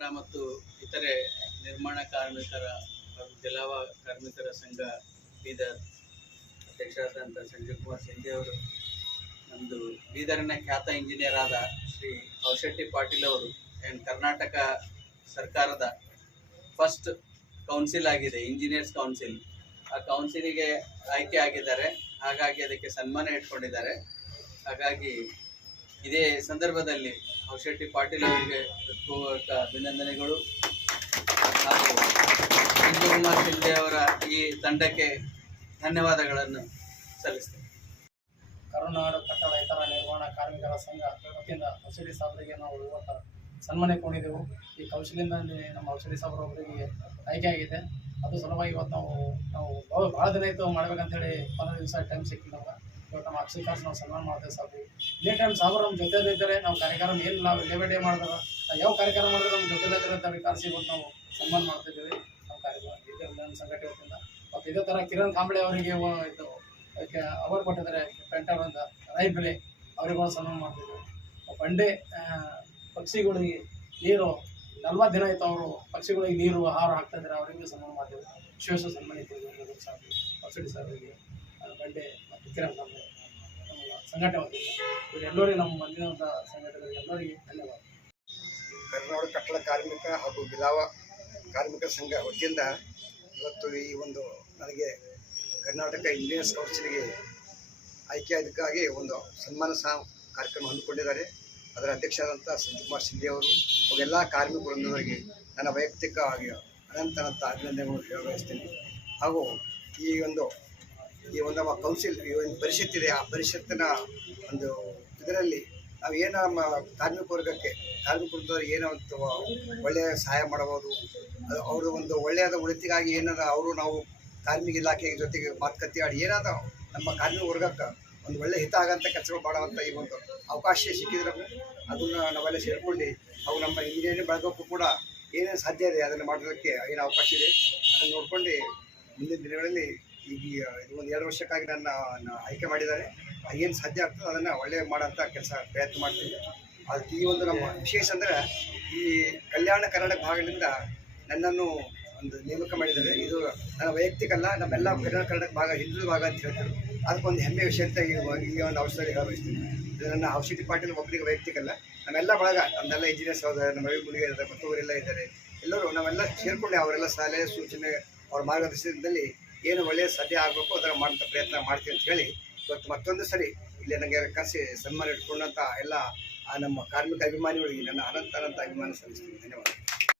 ಮತ್ತು ಇತರೆ ನಿರ್ಮಾಣ ಕಾರ್ಮಿಕರ ಹಾಗೂ ಜಲಾವ ಕಾರ್ಮಿಕರ ಸಂಘ ಬೀದರ್ ಅಧ್ಯಕ್ಷರಾದಂಥ ಸಂಜೀವ್ ಕುಮಾರ್ ಸಿಂಧೆ ಅವರು ನಮ್ಮದು ಬೀದರಿನ ಖ್ಯಾತ ಇಂಜಿನಿಯರ್ ಆದ ಶ್ರೀ ಔಷಟ್ಟಿ ಪಾಟೀಲ್ ಅವರು ಕರ್ನಾಟಕ ಸರ್ಕಾರದ ಫಸ್ಟ್ ಕೌನ್ಸಿಲ್ ಆಗಿದೆ, ಇಂಜಿನಿಯರ್ಸ್ ಕೌನ್ಸಿಲ್. ಆ ಕೌನ್ಸಿಲಿಗೆ ಆಯ್ಕೆ ಆಗಿದ್ದಾರೆ. ಹಾಗಾಗಿ ಅದಕ್ಕೆ ಸನ್ಮಾನ ಇಟ್ಕೊಂಡಿದ್ದಾರೆ. ಹಾಗಾಗಿ ಇದೇ ಸಂದರ್ಭದಲ್ಲಿ ಔಷಟ್ಟಿ ಪಾಟೀಲ್ ಅವರಿಗೆ ಹೃತ್ಪೂರ್ವಕ ಅಭಿನಂದನೆಗಳು ಹಾಗೂ ಸಂಜೀವ್ ಕುಮಾರ್ ಸಿಂಧೆ ಅವರ ಈ ತಂಡಕ್ಕೆ ಧನ್ಯವಾದಗಳನ್ನು ಸಲ್ಲಿಸ್ತೇನೆ. ಕರುನಾಡು ಕಟ್ಟಡ ಇತರ ನಿರ್ಮಾಣ ಕಾರ್ಮಿಕರ ಸಂಘ ವತಿಯಿಂದ ಔಷಧಿ ಸಾಬರಿಗೆ ನಾವು ಇವತ್ತು ಸನ್ಮಾನ ಕೊಂಡಿದ್ದೆವು. ಈ ಕೌಶಲ್ಯದಲ್ಲಿ ನಮ್ಮ ಔಷಧಿ ಸಾಬ್ರೊಬ್ಬರಿಗೆ ಆಯ್ಕೆ ಆಗಿದೆ. ಅದು ಸಲುವಾಗಿ ಇವತ್ತು ನಾವು ಭಾಳ ದಿನ ಇತ್ತು ಮಾಡ್ಬೇಕಂತೇಳಿ 15 ದಿವಸ ಟೈಮ್ ಸಿಕ್ಕಿಲ್ಲ. ಇವತ್ತು ನಮ್ಮ ಅಕ್ಷಯ ಕಾಸು ನಾವು ಸನ್ಮಾನ ಮಾಡ್ತೇವೆ ಸಾಬು. ಇದೇ ಟೈಮ್ ಸಾಬ್ರು ನಮ್ಮ ಜೊತೆಯಲ್ಲೇ ಇದ್ದರೆ ನಾವು ಕಾರ್ಯಕ್ರಮ ಏನು ನಾವು ಡೇ ಬೈ ಡೇ ಮಾಡಿದಾಗ ಯಾವ ಕಾರ್ಯಕ್ರಮ ಮಾಡಿದ್ರೆ ನಮ್ಮ ಜೊತೆಲೇ ಇದ್ದರೆ ಅಂತ ಕಾಸು ಇವತ್ತು ನಾವು ಸನ್ಮಾನ ಮಾಡ್ತಿದ್ದೀವಿ. ನಮ್ಮ ಕಾರ್ಯಕ್ರಮ ನಮ್ಮ ಸಂಘಟನೆ ವತಿಯಿಂದ ಮತ್ತು ಇದೇ ಥರ ಕಿರಣ್ ಕಾಂಬಳೆ ಅವರಿಗೆ ಇದು ಅವಾರ್ಡ್ ಕೊಟ್ಟಿದ್ದಾರೆ, ಪೆಂಟರ್ ಅಂತ ರೈತ ಬೆಳೆ ಅವರಿಗೂ ಸನ್ಮಾನ ಮಾಡ್ತಿದ್ದೀವಿ. ಬಂಡೆ ಪಕ್ಷಿಗಳಿಗೆ ನೀರು 40 ದಿನ ಆಯಿತು, ಅವರು ಪಕ್ಷಿಗಳಿಗೆ ನೀರು ಆಹಾರ ಹಾಕ್ತಾ ಇದ್ದಾರೆ, ಅವರಿಗೂ ಸನ್ಮಾನ ಮಾಡ್ತೀವಿ. ವಿಶೇಷ ಸನ್ಮಾನಿತೀವಿ ಸಾಬು, ಔಷಧಿ ಸಾರಿಗೆ, ಬಂಡೆ ಮತ್ತು ಕಿರಣ್ ಕಾಂಬಳೆ ನಮ್ಮ ಸಂಘಟನೆ ವತಿಯಿಂದ ಇವರೆಲ್ಲರಿಗೂ ನಮ್ಮ ಮಂದಿನಂಥ ಸಂಘಟನೆಗಳಿಗೆ ಎಲ್ಲರಿಗೆ ಧನ್ಯವಾದ. ಕರ್ನಾಟಕ ಕಟ್ಟಡ ಕಾರ್ಮಿಕ ಹಾಗೂ ಬಿಲಾವ ಕಾರ್ಮಿಕ ಸಂಘ ವತಿಯಿಂದ ಇವತ್ತು ಈ ಒಂದು ನನಗೆ ಕರ್ನಾಟಕ ಇಂಜಿನಿಯರ್ಸ್ ಕೌನ್ಸಿಲ್ಗೆ ಆಯ್ಕೆಯಾದಕ್ಕಾಗಿ ಒಂದು ಸನ್ಮಾನ ಕಾರ್ಯಕ್ರಮ ಹಮ್ಮಿಕೊಂಡಿದ್ದಾರೆ. ಅದರ ಅಧ್ಯಕ್ಷರಾದಂಥ ಸಂಜೀವ್ ಕುಮಾರ್ ಸಿಂಧೆ ಅವರು ಎಲ್ಲ ಕಾರ್ಮಿಕ ವೃಂದದವರಿಗೆ ನನ್ನ ವೈಯಕ್ತಿಕವಾಗಿ ಅನಂತ ಅಭಿನಂದನೆಗಳು ಹೇಳಬಯಸ್ತೇನೆ. ಹಾಗೂ ಈ ಒಂದು ನಮ್ಮ ಕೌನ್ಸಿಲ್ ಈ ಒಂದು ಪರಿಷತ್ ಇದೆ, ಆ ಪರಿಷತ್ತಿನ ಒಂದು ಇದರಲ್ಲಿ ನಾವು ಏನು ನಮ್ಮ ಕಾರ್ಮಿಕ ವರ್ಗದವರಿಗೆ ಏನೋ ಒಂದು ಒಳ್ಳೆಯ ಸಹಾಯ ಮಾಡಬಹುದು. ಅವರು ಒಂದು ಒಳ್ಳೆಯದ ಉಳಿತಿಗಾಗಿ ಏನಾದ ಅವರು ನಾವು ಕಾರ್ಮಿಕ ಇಲಾಖೆ ಜೊತೆಗೆ ಮಾತುಕತೆ ಆಡಿ ಏನಾದ ನಮ್ಮ ಕಾರ್ಮಿಕ ವರ್ಗಕ್ಕೆ ಒಂದು ಒಳ್ಳೆಯ ಹಿತ ಆಗೋಂಥ ಕೆಲಸಗಳು ಮಾಡುವಂಥ ಈ ಒಂದು ಅವಕಾಶ ಸಿಕ್ಕಿದ್ರೆ ಅದನ್ನು ನಾವೆಲ್ಲ ಸೇರಿಕೊಂಡು ಅವು ನಮ್ಮ ಇಂಜಿನಿಯರಿಂಗ್ ಬೆಳಗೋಕ್ಕೂ ಕೂಡ ಏನೇನು ಸಾಧ್ಯ ಇದೆ ಅದನ್ನು ಮಾಡೋದಕ್ಕೆ ಏನು ಅವಕಾಶ ಇದೆ ಅದನ್ನು ನೋಡ್ಕೊಂಡು ಮುಂದಿನ ದಿನಗಳಲ್ಲಿ ಈಗ ಇದು ಒಂದು 2 ವರ್ಷಕ್ಕಾಗಿ ನನ್ನ ಆಯ್ಕೆ ಮಾಡಿದ್ದಾರೆ. ಏನು ಸಾಧ್ಯ ಆಗ್ತದೆ ಅದನ್ನು ಒಳ್ಳೆಯ ಮಾಡೋಂಥ ಪ್ರಯತ್ನ ಮಾಡ್ತೀನಿ. ಅದಕ್ಕೆ ಈ ಒಂದು ನಮ್ಮ ವಿಶೇಷ ಅಂದರೆ ಈ ಕಲ್ಯಾಣ ಕರ್ನಾಟಕ ಭಾಗದಿಂದ ನನ್ನನ್ನು ಒಂದು ನೇಮಕ ಮಾಡಿದ್ದಾರೆ. ಇದು ನನ್ನ ವೈಯಕ್ತಿಕ ಅಲ್ಲ, ನಮ್ಮೆಲ್ಲ ಕಲ್ಯಾಣ ಕರ್ನಾಟಕ ಭಾಗ ಹಿಂದುಳಿದ ಭಾಗ ಅಂತ ಹೇಳ್ತಾರೆ. ಅದಕ್ಕೊಂದು ಹೆಮ್ಮೆ ವಿಷಯ ಅಂತ ಈ ಒಂದು ಔಷಧಿ ಹೇಳಬಯಸ್ತೀನಿ. ಇದು ನನ್ನ ಔಷಧಿ ಪಾಟೀಲ್ ಒಬ್ಬರಿಗೆ ವೈಯಕ್ತಿಕ ಅಲ್ಲ, ನಮ್ಮೆಲ್ಲ ಬಳಗ ನಮ್ಮೆಲ್ಲ ಇಂಜಿನಿಯರ್ಸ್ ಹೋದರೆ, ನಮ್ಮ ರವಿ ಮುಡಿಗೆ ಇದ್ದಾರೆ, ಮತ್ತವರೆಲ್ಲ ಇದ್ದಾರೆ. ಎಲ್ಲರೂ ನಾವೆಲ್ಲ ಸೇರಿಕೊಂಡೆ ಅವರೆಲ್ಲ ಸಲಹೆ ಸೂಚನೆ ಅವ್ರ ಮಾರ್ಗದರ್ಶನದಲ್ಲಿ ಏನು ಒಳ್ಳೆಯ ಸಾಧ್ಯ ಆಗಬೇಕು ಅದರ ಮಾಡೋಂಥ ಪ್ರಯತ್ನ ಮಾಡ್ತೀನಿ ಅಂತ ಹೇಳಿ ಇವತ್ತು ಮತ್ತೊಂದು ಸರಿ ಇಲ್ಲಿ ನನಗೆ ಕರೆಸಿ ಸನ್ಮಾನ ಇಟ್ಕೊಂಡಂಥ ಎಲ್ಲ ನಮ್ಮ ಕಾರ್ಮಿಕ ಅಭಿಮಾನಿಗಳಿಗೆ ನನ್ನ ಅನಂತ ಅಭಿಮಾನ ಸಲ್ಲಿಸ್ತೀನಿ. ಧನ್ಯವಾದ.